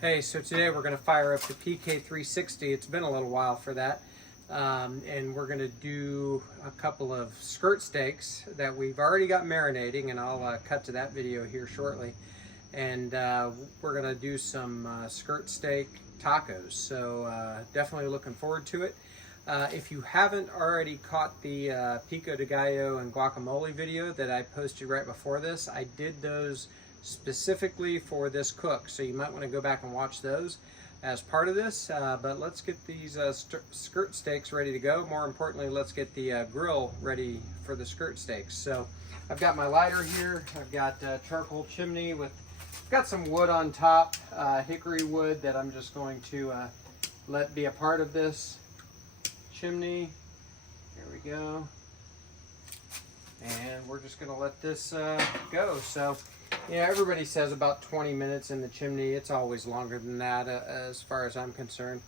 Hey, so today we're going to fire up the PK360. It's been a little while for that. And we're going to do a couple of skirt steaks that we've already got marinating, and I'll cut to that video here shortly. And we're going to do some skirt steak tacos. So definitely looking forward to it. If you haven't already caught the pico de gallo and guacamole video that I posted right before this, I did those specifically for this cook, so you might want to go back and watch those as part of this. But let's get these skirt steaks ready to go. More importantly, let's get the grill ready for the skirt steaks. So I've got my lighter here. I've got charcoal chimney with, got some wood on top, hickory wood that I'm just going to let be a part of this chimney. Here we go. And we're just going to let this go. So yeah, everybody says about 20 minutes in the chimney. It's always longer than that as far as I'm concerned.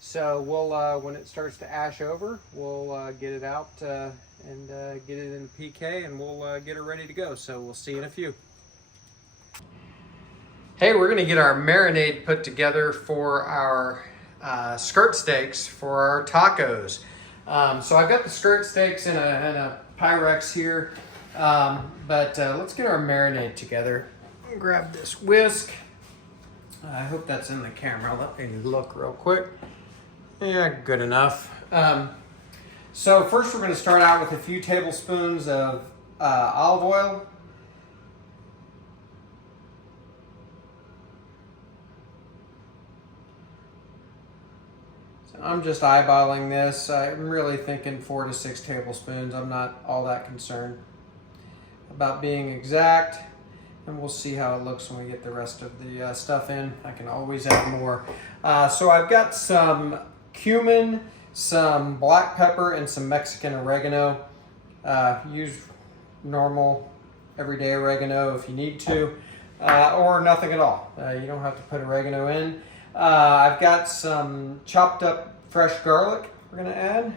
So we'll, when it starts to ash over, we'll get it out and get it in PK, and we'll get it ready to go. So we'll see you in a few. Hey, we're going to get our marinade put together for our skirt steaks for our tacos. So I've got the skirt steaks in a Pyrex here. But let's get our marinade together. Grab this whisk. I hope that's in the camera. Let me look real quick. Yeah, good enough. So first we're going to start out with a few tablespoons of olive oil. So I'm just eyeballing this. I'm really thinking 4 to 6 tablespoons. I'm not all that concerned about being exact, and we'll see how it looks when we get the rest of the stuff in. I can always add more. So I've got some cumin, some black pepper, and some Mexican oregano. Use normal everyday oregano if you need to, or nothing at all. You don't have to put oregano in. I've got some chopped up fresh garlic we're going to add.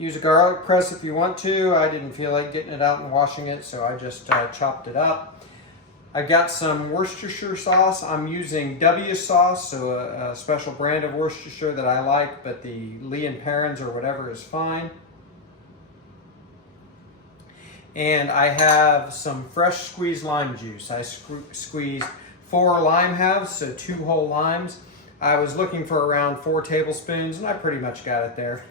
Use a garlic press if you want to. I didn't feel like getting it out and washing it, so I just chopped it up. I got some Worcestershire sauce. I'm using W Sauce, so a special brand of Worcestershire that I like, but the Lee & Perrins or whatever is fine. And I have some fresh squeezed lime juice. I squeezed 4 lime halves, so 2 whole limes. I was looking for around 4 tablespoons, and I pretty much got it there.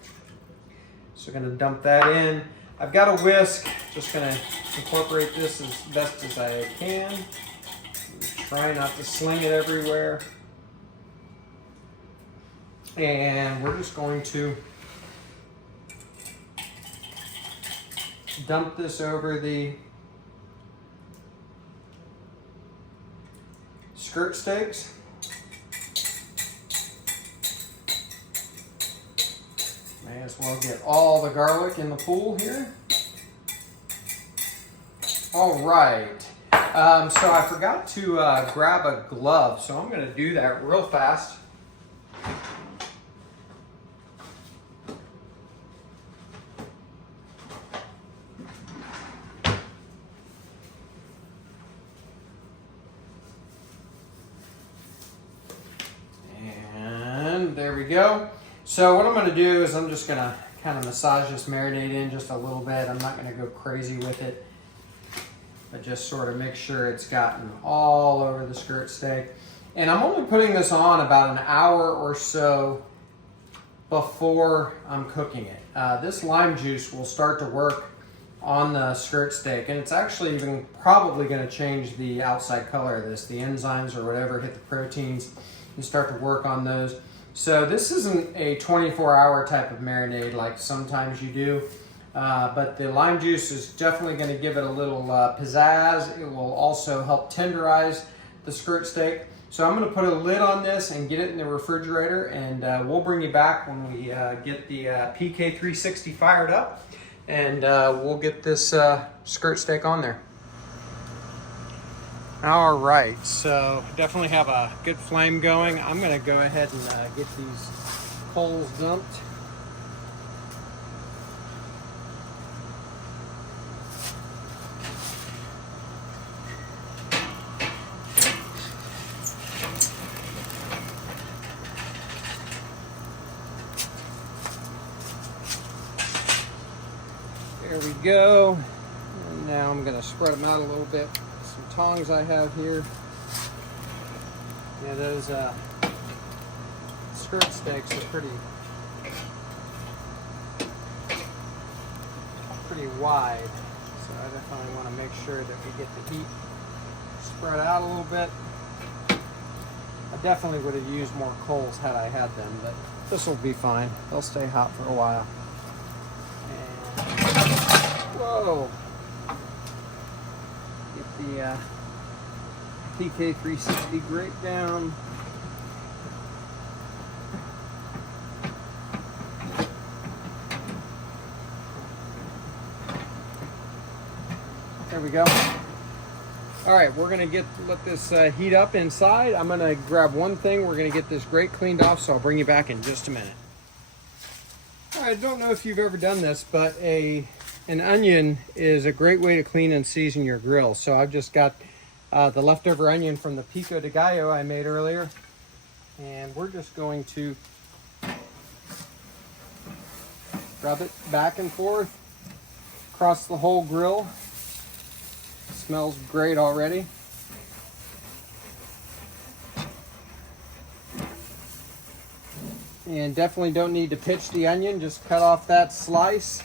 So I'm going to dump that in. I've got a whisk. Just going to incorporate this as best as I can. Try not to sling it everywhere. And we're just going to dump this over the skirt steaks. May as well get all the garlic in the pool here. All right. So I forgot to grab a glove, so I'm going to do that real fast. And there we go. So what I'm going to do is I'm just going to kind of massage this marinade in just a little bit. I'm not going to go crazy with it, but just sort of make sure it's gotten all over the skirt steak. And I'm only putting this on about an hour or so before I'm cooking it. This lime juice will start to work on the skirt steak, and it's actually even probably going to change the outside color of this. The enzymes or whatever hit the proteins and start to work on those. So this isn't a 24-hour type of marinade like sometimes you do, but the lime juice is definitely going to give it a little pizzazz. It will also help tenderize the skirt steak. So I'm going to put a lid on this and get it in the refrigerator, and we'll bring you back when we get the PK360 fired up, and we'll get this skirt steak on there. All right, so definitely have a good flame going. I'm going to go ahead and get these coals dumped. go. And now I'm gonna spread them out a little bit. Some tongs I have here. Yeah, those skirt steaks are pretty wide. So I definitely want to make sure that we get the heat spread out a little bit. I definitely would have used more coals had I had them, but this will be fine. They'll stay hot for a while. And, whoa! Get the PK360 grate down. There we go. All right, we're gonna let this heat up inside. I'm gonna grab one thing. We're gonna get this grate cleaned off, so I'll bring you back in just a minute. All right, I don't know if you've ever done this, but an onion is a great way to clean and season your grill. So I've just got the leftover onion from the pico de gallo I made earlier, and we're just going to rub it back and forth across the whole grill. Smells great already. And definitely don't need to pitch the onion, just cut off that slice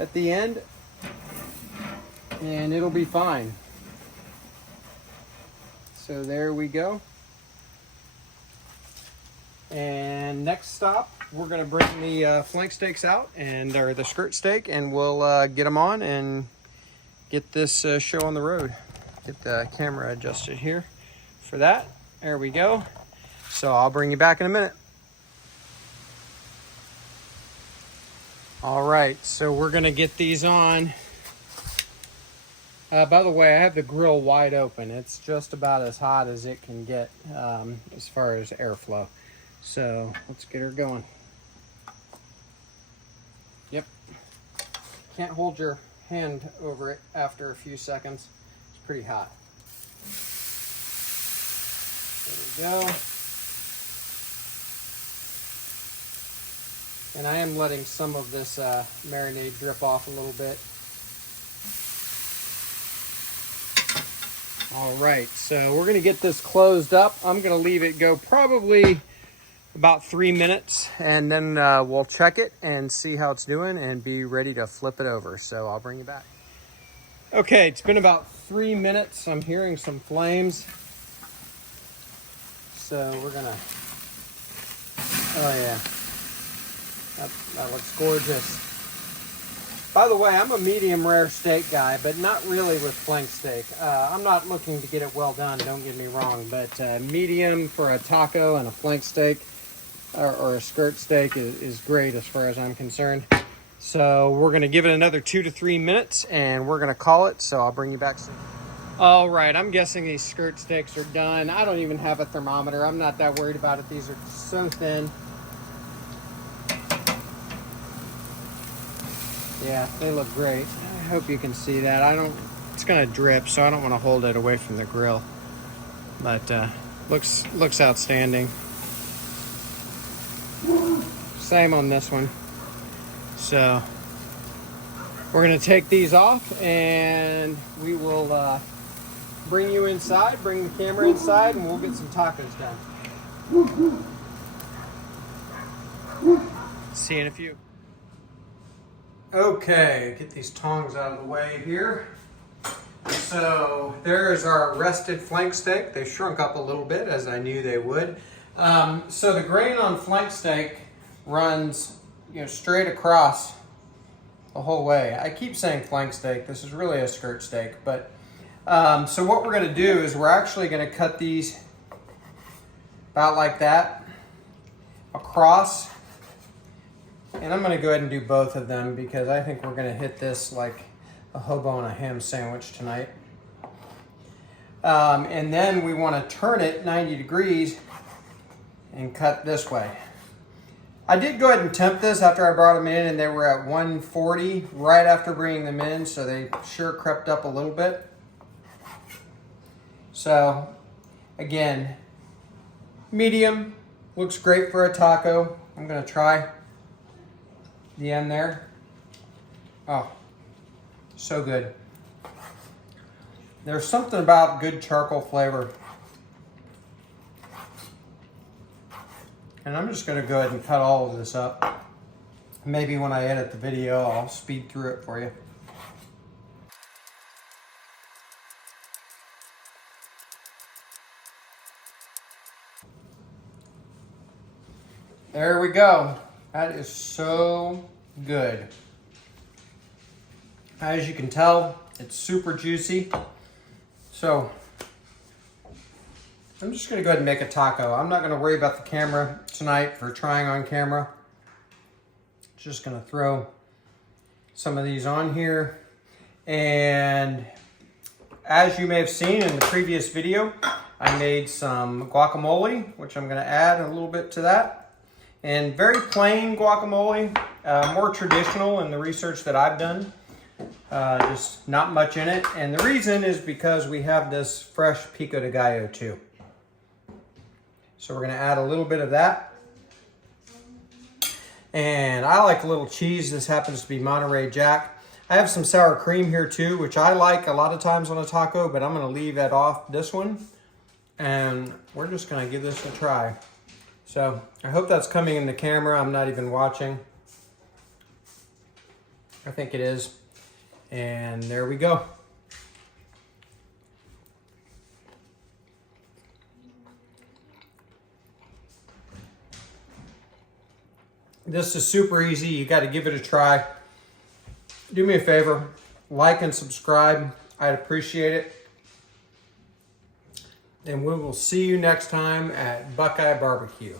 at the end and it'll be fine. So there we go. And next stop, we're gonna bring the flank steaks out, or the skirt steak, and we'll get them on and get this show on the road. Get the camera adjusted here for that. There we go. So I'll bring you back in a minute. All right, so we're gonna get these on. By the way, I have the grill wide open. It's just about as hot as it can get as far as airflow. So let's get her going. Yep. Can't hold your hand over it after a few seconds. It's pretty hot. There we go. And I am letting some of this marinade drip off a little bit. All right, so we're gonna get this closed up. I'm gonna leave it go probably about 3 minutes, and then we'll check it and see how it's doing and be ready to flip it over. So I'll bring you back. Okay, it's been about 3 minutes. I'm hearing some flames. So we're gonna, oh yeah, that looks gorgeous. By the way, I'm a medium rare steak guy, but not really with flank steak. I'm not looking to get it well done, don't get me wrong, but medium for a taco and a flank steak or a skirt steak is great as far as I'm concerned. So we're gonna give it another 2 to 3 minutes and we're gonna call it, so I'll bring you back soon. All right, I'm guessing these skirt steaks are done. I don't even have a thermometer. I'm not that worried about it. These are so thin. Yeah, they look great. I hope you can see that. It's gonna drip, so I don't wanna hold it away from the grill. But looks outstanding. Same on this one. So we're gonna take these off and we will bring you inside, bring the camera inside, and we'll get some tacos done. See you in a few. Okay, get these tongs out of the way here. So there's our rested flank steak. They shrunk up a little bit, as I knew they would. So the grain on flank steak runs, straight across the whole way. I keep saying flank steak. This is really a skirt steak, but so what we're going to do is we're actually going to cut these about like that across. And I'm gonna go ahead and do both of them because I think we're gonna hit this like a hobo on a ham sandwich tonight. And then we wanna turn it 90 degrees and cut this way. I did go ahead and temp this after I brought them in, and they were at 140 right after bringing them in, so they sure crept up a little bit. So again, medium, looks great for a taco. I'm gonna try the end there. Oh, so good. There's something about good charcoal flavor. And I'm just gonna go ahead and cut all of this up. Maybe when I edit the video, I'll speed through it for you. There we go. That is so good. As you can tell, it's super juicy. So I'm just gonna go ahead and make a taco. I'm not gonna worry about the camera tonight for trying on camera. Just gonna throw some of these on here. And as you may have seen in the previous video, I made some guacamole, which I'm gonna add a little bit to that. And very plain guacamole, more traditional in the research that I've done. Just not much in it. And the reason is because we have this fresh pico de gallo too. So we're gonna add a little bit of that. And I like a little cheese. This happens to be Monterey Jack. I have some sour cream here too, which I like a lot of times on a taco, but I'm gonna leave that off this one. And we're just gonna give this a try. So I hope that's coming in the camera. I'm not even watching. I think it is. And there we go. This is super easy. You got to give it a try. Do me a favor, like and subscribe. I'd appreciate it. And we will see you next time at Buckeye Barbecue.